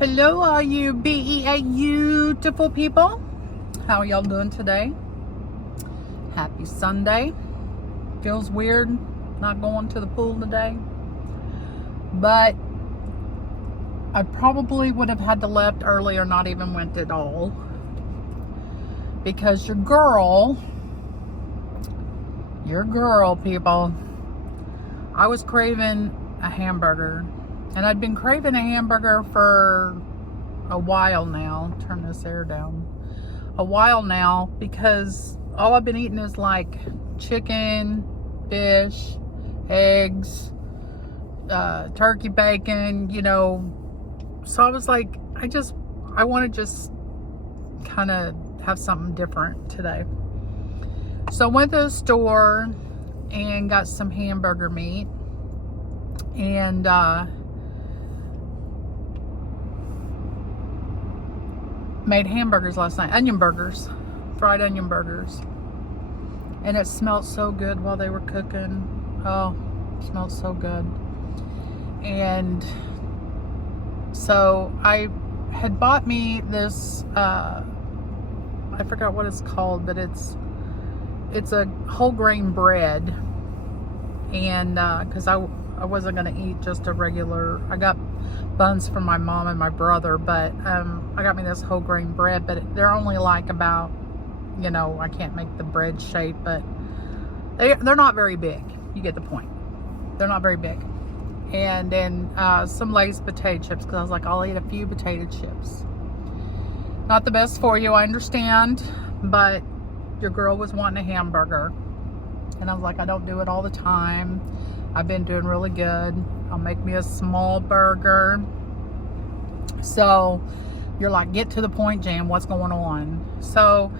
Hello, all you beautiful people. How are y'all doing today? Happy Sunday. Feels weird not going to the pool today, but I probably would have had to left early or not even went at all, because your girl, people, I was craving a hamburger. And I'd been craving a hamburger for a while now. Turn this air down. A while now, because all I've been eating is like chicken, fish, eggs, turkey bacon, So I was like, I want to just kind of have something different today. So I went to the store and got some hamburger meat. And, made hamburgers last night, fried onion burgers, and it smelled so good while they were cooking. Oh, it smelled so good. And so I had bought me this, I forgot what it's called, but it's a whole grain bread. And because I wasn't going to eat just a regular, I got buns from my mom and my brother, but I got me this whole grain bread, but they're only like about, I can't make the bread shape, but they're not very big. You get the point. They're not very big. And then some Lay's potato chips, because I was like, I'll eat a few potato chips. Not the best for you, I understand, but your girl was wanting a hamburger, and I was like, I don't do it all the time. I've been doing really good. I'll make me a small burger. So you're like, get to the point, Jan, what's going on? So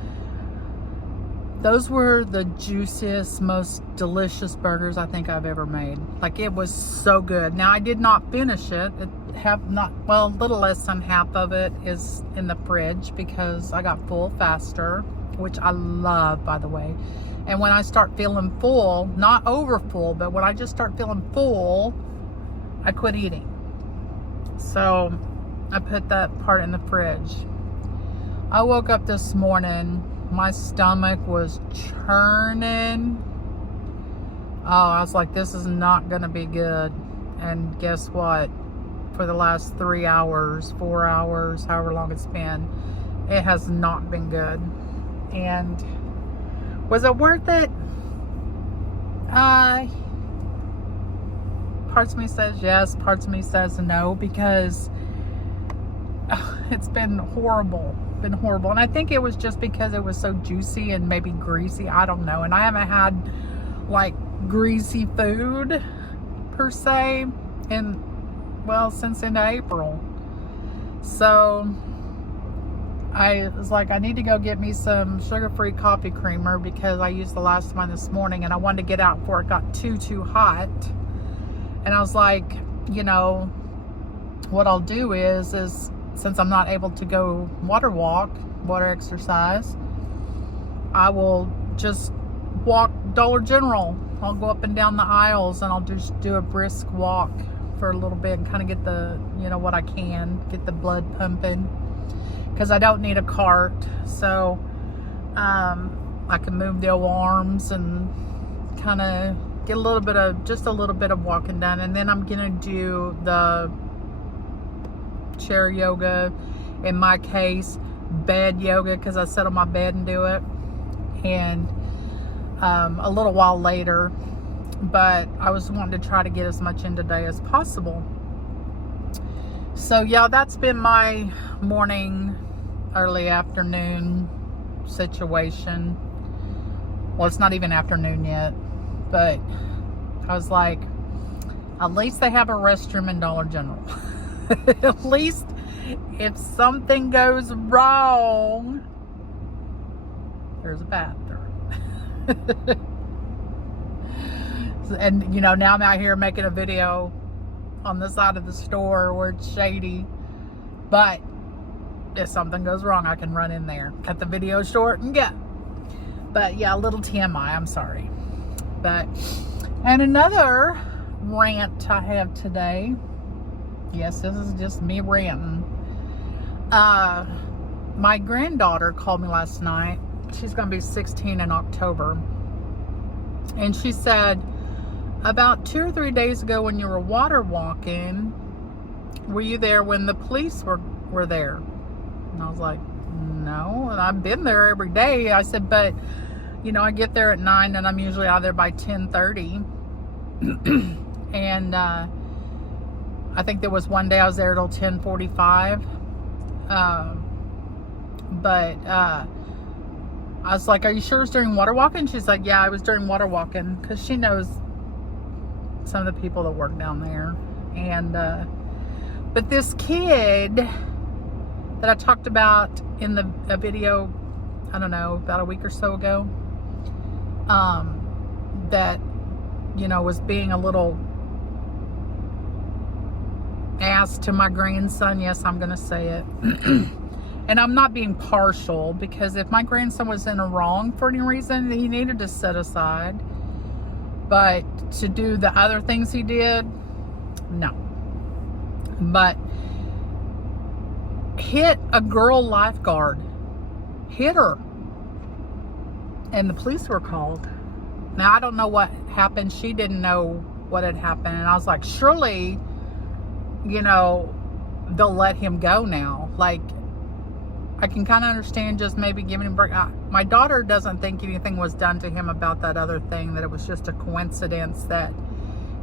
those were the juiciest, most delicious burgers I think I've ever made. Like, it was so good. Now, I did not finish it. A little less than half of it is in the fridge because I got full faster, which I love, by the way. And when I start feeling full, not over full, but when I just start feeling full, I quit eating. So I put that part in the fridge. I woke up this morning, my stomach was churning. Oh, I was like, this is not going to be good. And guess what? For the last 3 hours, 4 hours, however long it's been, it has not been good. And was it worth it? Parts of me says yes, parts of me says no, because it's been horrible. And I think it was just because it was so juicy and maybe greasy. I don't know. And I haven't had like greasy food per se since into April. So I was like, I need to go get me some sugar-free coffee creamer, because I used the last one this morning and I wanted to get out before it got too hot. And I was like, what I'll do is since I'm not able to go water exercise, I will just walk Dollar General. I'll go up and down the aisles and I'll just do a brisk walk for a little bit and kind of get the, what I can, get the blood pumping. Because I don't need a cart, so I can move the arms and kind of get a little bit of walking done. And then I'm gonna do the chair yoga, in my case bed yoga, because I sit on my bed and do it, and a little while later. But I was wanting to try to get as much in today as possible. So yeah, that's been my morning, early afternoon situation. Well, it's not even afternoon yet, but I was like, at least they have a restroom in Dollar General. At least if something goes wrong, there's a bathroom. And now I'm out here making a video on the side of the store where it's shady, but if something goes wrong, I can run in there, cut the video short and go. But yeah, a little TMI, I'm sorry. And another rant I have today. Yes, this is just me ranting. My granddaughter called me last night. She's going to be 16 in October. And she said, about 2 or 3 days ago when you were water walking, were you there when the police were there? And I was like, no, and I've been there every day. I said, but, you know, I get there at 9 and I'm usually out there by 10:30. And I think there was one day I was there till 10:45. But I was like, are you sure it was during water walking? She's like, yeah, it was during water walking, because she knows some of the people that work down there. And but this kid that I talked about in the video, I don't know, about a week or so ago, that, you know, was being a little ass to my grandson. Yes, I'm gonna say it. And I'm not being partial, because if my grandson was in a wrong for any reason, he needed to set aside. But to do the other things he did, no. But hit a girl lifeguard. Hit her. And the police were called. Now, I don't know what happened. She didn't know what had happened. And I was like, surely, you know, they'll let him go now. Like, I can kind of understand just maybe giving him a break. My daughter doesn't think anything was done to him about that other thing, that it was just a coincidence that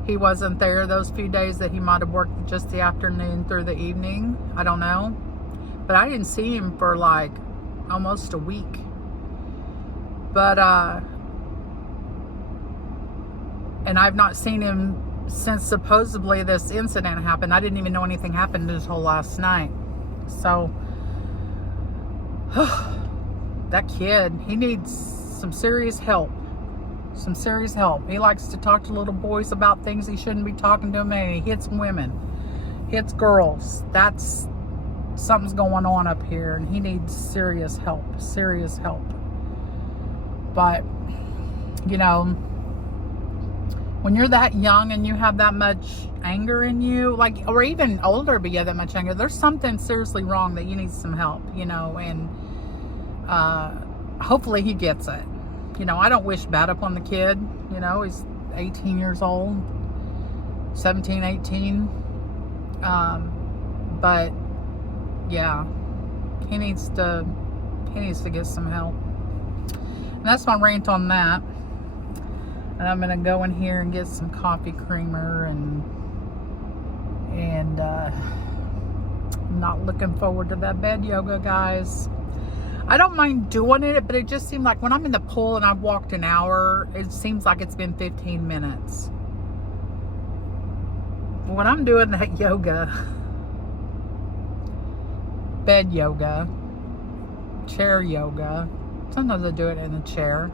he wasn't there those few days, that he might have worked just the afternoon through the evening. I don't know. But I didn't see him for like almost a week. But, and I've not seen him since supposedly this incident happened. I didn't even know anything happened until last night. So, that kid, he needs some serious help. Some serious help. He likes to talk to little boys about things he shouldn't be talking to them, and he hits women, hits girls. That's, something's going on up here, and he needs serious help. Serious help. But, you know, when you're that young and you have that much anger in you, like, or even older, but you have that much anger, there's something seriously wrong that you need some help, you know, and hopefully he gets it. You know, I don't wish bad upon the kid. You know, he's 18 years old, 17, 18. But yeah, he needs to get some help. And that's my rant on that. And I'm gonna go in here and get some coffee creamer, and I'm not looking forward to that bed yoga, guys. I don't mind doing it, but it just seemed like when I'm in the pool and I've walked an hour, it seems like it's been 15 minutes. When I'm doing that yoga, bed yoga, chair yoga, sometimes I do it in a chair,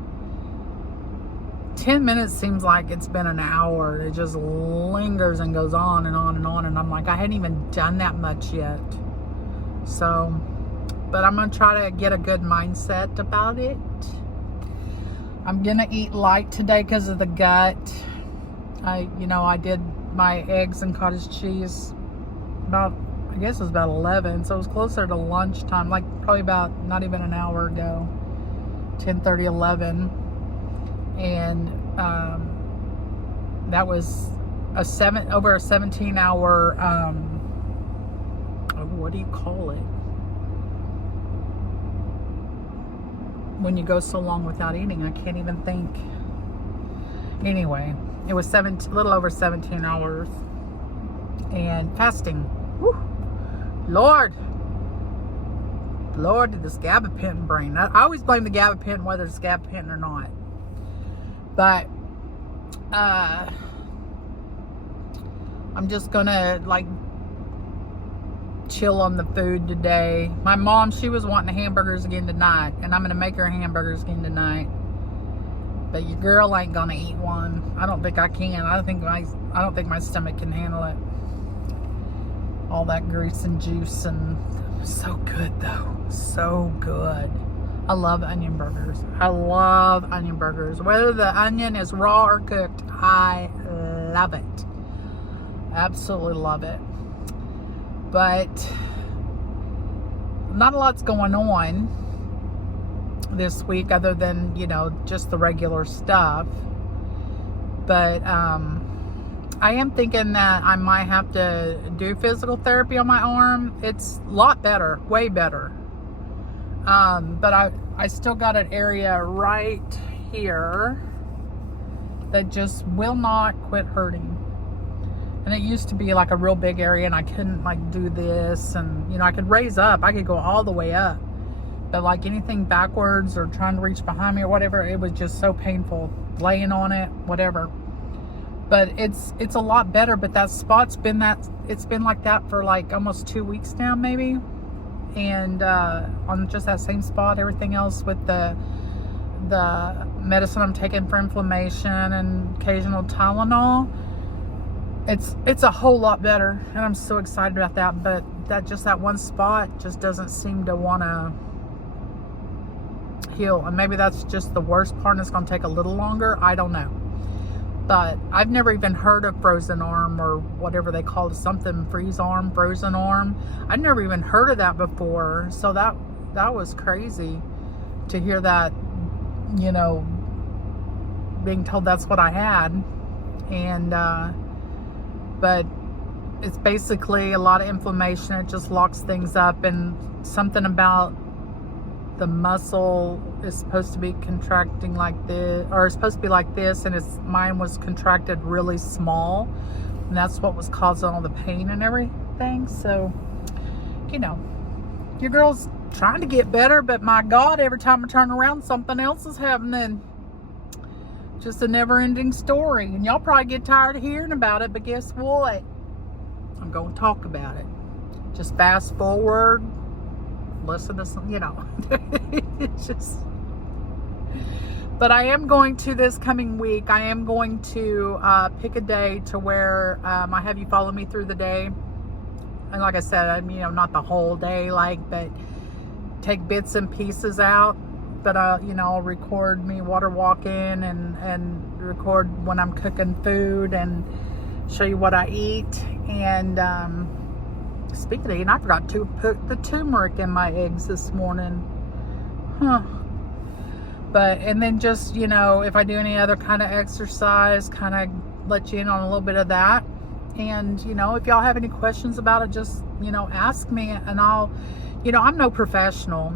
10 minutes seems like it's been an hour. It just lingers and goes on and on and on. And I'm like, I hadn't even done that much yet. So, but I'm going to try to get a good mindset about it. I'm going to eat light today because of the gut. I did my eggs and cottage cheese about, I guess it was about 11. So it was closer to lunchtime, like probably about not even an hour ago, 10:30, 11. And that was over a 17-hour, what do you call it? When you go so long without eating, I can't even think. Anyway, it was a little over 17 hours. And fasting. Whew. Lord, did this gabapentin bring. I always blame the gabapentin, whether it's gabapentin or not. But I'm just gonna like chill on the food today. My mom, she was wanting hamburgers again tonight, and I'm gonna make her hamburgers again tonight. But your girl ain't gonna eat one. I don't think I can. I don't think my stomach can handle it. All that grease and juice, and so good though. So good. I love onion burgers. I love onion burgers. Whether the onion is raw or cooked, I love it. Absolutely love it. But not a lot's going on this week other than, you know, just the regular stuff. But I am thinking that I might have to do physical therapy on my arm. It's a lot better, way better. But I still got an area right here that just will not quit hurting. And it used to be like a real big area, and I couldn't like do this, and you know, I could raise up, I could go all the way up, but like anything backwards or trying to reach behind me or whatever, it was just so painful, laying on it, whatever. But it's a lot better. But that spot's been it's been like that for like almost 2 weeks now, maybe. And on just that same spot, everything else with the medicine I'm taking for inflammation and occasional Tylenol, it's a whole lot better, and I'm so excited about that. But that one spot just doesn't seem to want to heal, and maybe that's just the worst part, and it's going to take a little longer. I don't know. But I've never even heard of frozen arm, or whatever they call it, something freeze arm, frozen arm. I've never even heard of that before. So that was crazy to hear that, you know, being told that's what I had. And but it's basically a lot of inflammation. It just locks things up, and something about the muscle is supposed to be contracting like this, or it's supposed to be like this, and mine was contracted really small, and that's what was causing all the pain and everything. So, you know, your girl's trying to get better, but my God, every time I turn around, something else is happening. Just a never-ending story, and y'all probably get tired of hearing about it, but guess what? I'm going to talk about it. Just fast forward, listen to some, you know. It's just, but I am going to, this coming week, I am going to pick a day to where I have you follow me through the day. And like I said, you know, not the whole day, but take bits and pieces out. But you know, I'll record me water walking, and record when I'm cooking food, and show you what I eat. And speaking of eating, I forgot to put the turmeric in my eggs this morning. But, and then just, you know, if I do any other kind of exercise, kind of let you in on a little bit of that. And, you know, if y'all have any questions about it, just, you know, ask me, and I'll, you know, I'm no professional.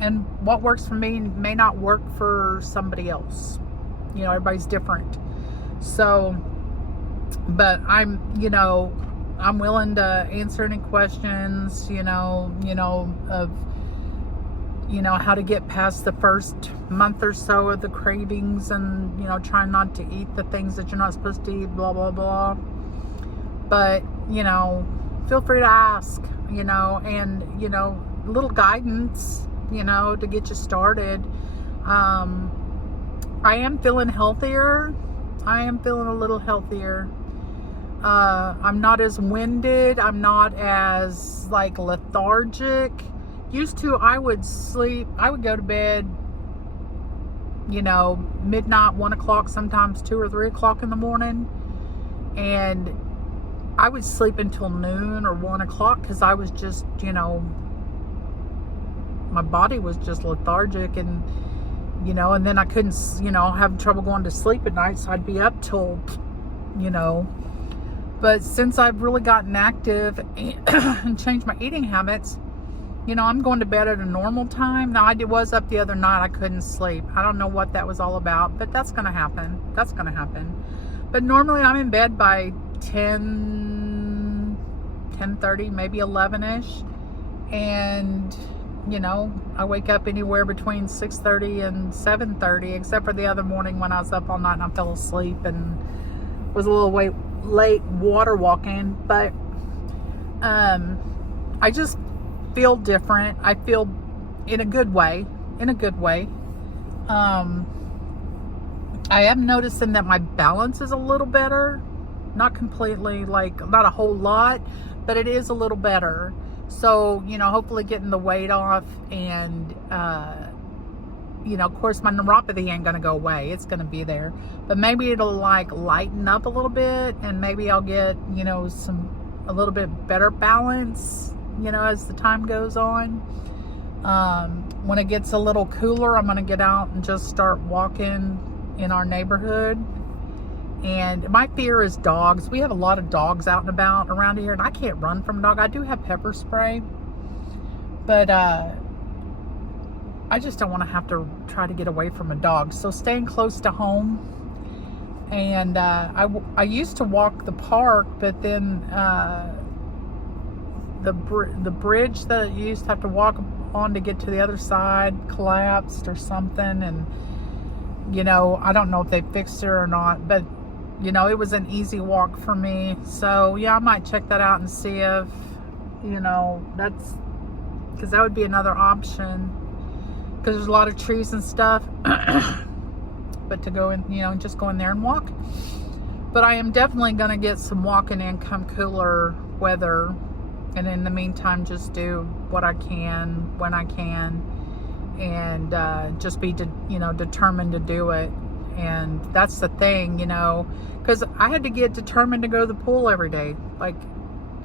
And what works for me may not work for somebody else. You know, everybody's different. So, but I'm, you know, I'm willing to answer any questions, you know, of, you know, how to get past the first month or so of the cravings, and, you know, trying not to eat the things that you're not supposed to eat, blah, blah, blah. But, you know, feel free to ask, you know, and, you know, a little guidance, you know, to get you started. I am feeling healthier. I am feeling a little healthier. I'm not as winded. I'm not as like lethargic. Used to, I would go to bed, you know, midnight, 1 o'clock, sometimes 2 or 3 o'clock in the morning. And I would sleep until noon or 1 o'clock, because I was just, you know, my body was just lethargic, and, you know, and then I couldn't, you know, have trouble going to sleep at night, so I'd be up till, you know. But since I've really gotten active and changed my eating habits, you know, I'm going to bed at a normal time. Now, I was up the other night, I couldn't sleep. I don't know what that was all about, but that's going to happen. That's going to happen. But normally I'm in bed by 10:30, maybe 11-ish. And, you know, I wake up anywhere between 6:30 and 7:30, except for the other morning when I was up all night and I fell asleep and was a little late water walking. But I just feel different. I feel in a good way. I am noticing that my balance is a little better. Not completely, like, not a whole lot, but it is a little better. So, you know, hopefully getting the weight off, and, you know, of course my neuropathy ain't going to go away. It's going to be there. But maybe it'll, like, lighten up a little bit, and maybe I'll get, you know, a little bit better balance you know, as the time goes on. When it gets a little cooler, I'm going to get out and just start walking in our neighborhood. And my fear is dogs. We have a lot of dogs out and about around here, and I can't run from a dog. I do have pepper spray, but I just don't want to have to try to get away from a dog. So staying close to home. And I used to walk the park, but then the bridge that you used to have to walk on to get to the other side collapsed or something. And, you know, I don't know if they fixed it or not, but you know, it was an easy walk for me. So yeah, I might check that out and see if, you know, that's, because that would be another option, because there's a lot of trees and stuff. But to go in, you know, just go in there and walk. But I am definitely going to get some walking in come cooler weather, and in the meantime just do what I can when I can, and just be determined to do it. And that's the thing, you know, because I had to get determined to go to the pool every day. Like,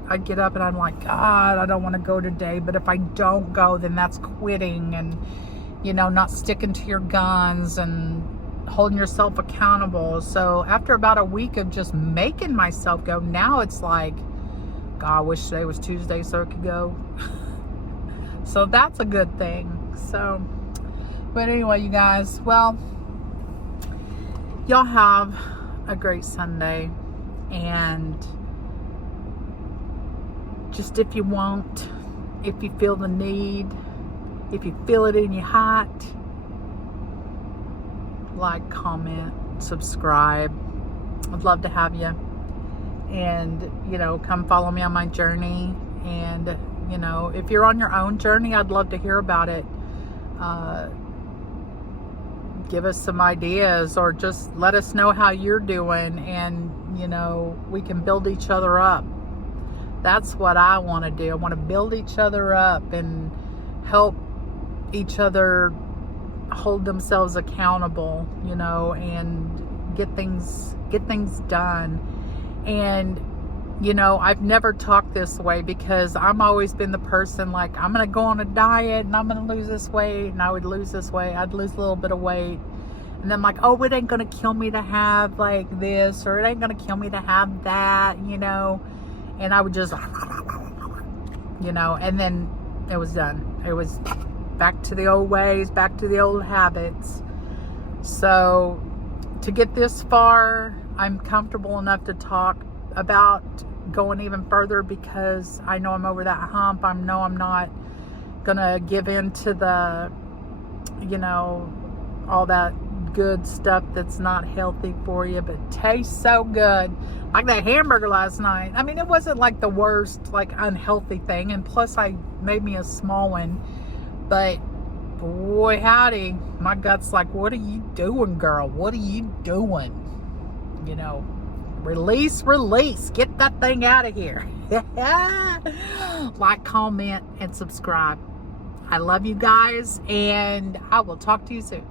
I get up and I'm like, God, I don't want to go today. But if I don't go, then that's quitting, and, you know, not sticking to your guns and holding yourself accountable. So after about a week of just making myself go, now it's like, God, I wish today was Tuesday so I could go. So that's a good thing. So, but anyway, you guys, well, y'all have a great Sunday, and just if you want, if you feel the need, if you feel it in your heart, like, comment, subscribe. I'd love to have you, and, you know, come follow me on my journey. And, you know, if you're on your own journey, I'd love to hear about it. Give us some ideas, or just let us know how you're doing, and, you know, we can build each other up. That's what I want to do. I want to build each other up and help each other hold themselves accountable, you know, and get things done. And, you know, I've never talked this way, because I'm always been the person like, I'm going to go on a diet and I'm going to lose this weight, and I would lose this weight. I'd lose a little bit of weight. And then I'm like, oh, it ain't going to kill me to have like this, or it ain't going to kill me to have that, you know. And I would just, you know, and then it was done. It was back to the old ways, back to the old habits. So to get this far, I'm comfortable enough to talk about going even further, because I know I'm over that hump. I know I'm not gonna give in to the, you know, all that good stuff that's not healthy for you, but tastes so good. Like that hamburger last night. I mean, it wasn't like the worst, like, unhealthy thing, and plus I made me a small one, but boy howdy, my gut's like, what are you doing, girl? What are you doing? You know, release, get that thing out of here. Like, comment, and subscribe. I love you guys, and I will talk to you soon.